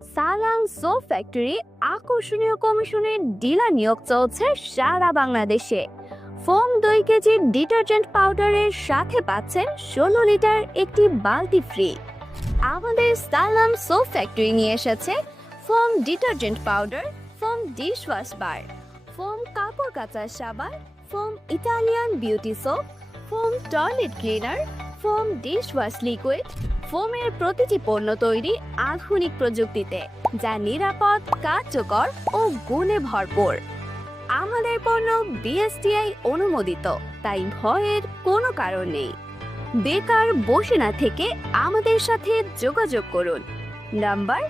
সালাম soap factory আকর্ষণীয় কমিশনের ডিলার নিয়োগ চলছে সারা বাংলাদেশে। ফোম 2 কেজি ডিটারজেন্ট পাউডারের সাথে পাচ্ছেন 16 লিটার একটি বালতি ফ্রি। আমাদের সালাম সোপ ফ্যাক্টরি নিয়ে এসেছে foam detergent powder, foam dishwash bar, foam কাপড় কাচার সাবান, foam Italian beauty soap, foam toilet cleaner, foam dishwash liquid. ফোমের প্রতিটি পণ্য তৈরি আধুনিক প্রযুক্তিতে, যা নিরাপদ, কার্যকর ও গুণে ভরপুর। আমাদের পণ্য বিএসটিআই অনুমোদিত, তাই ভয়ের কোনো কারণ নেই। বেকার বসে না থেকে আমাদের সাথে যোগাযোগ করুন। নাম্বার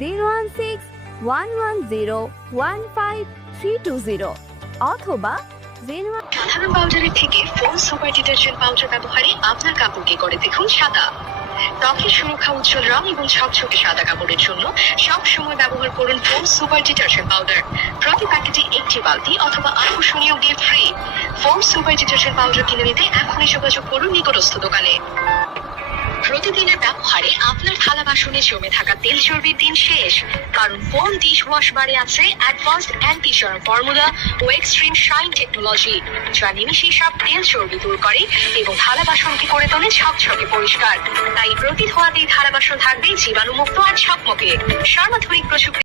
016-110-15320 অথবা সাধারণ পাউডারের থেকে ফোম সুপার ডিটারজেন্ট পাউডার ব্যবহারে আপনার কাপড়কে করে দেখুন সাদা। ত্বকের সুরক্ষা, উজ্জ্বল রং এবং ঝকঝকে সাদা কাপড়ের জন্য সব সময় ব্যবহার করুন ফোম সুপার ডিটারজেন্ট পাউডার। প্রতি প্যাকেটে একটি বালতি অথবা আকর্ষণীয় gift free. Foam super detergent powder কিনে নিতে এখনই যোগাযোগ করুন নিকটস্থ দোকানে। প্রতিদিনের ব্যবহারে আপনার থালা বাসনে জমে থাকা তেল চর্বির দিন শেষ, কারণ ফোম ডিশ ওয়াশ বারে আছে অ্যাডভান্সড অ্যান্টি জার্ম ফর্মুলা ও এক্সট্রিম শাইন টেকনোলজি, যা নিমিষেই সব তেল চর্বি দূর করে এবং থালা বাসনকে করে তোলে ঝকঝকে পরিষ্কার। তাই প্রতি ধোয়াতেই থালা বাসন থাকবে জীবাণুমুক্ত আর ঝকমকে। সর্বাধুনিক প্রযুক্তি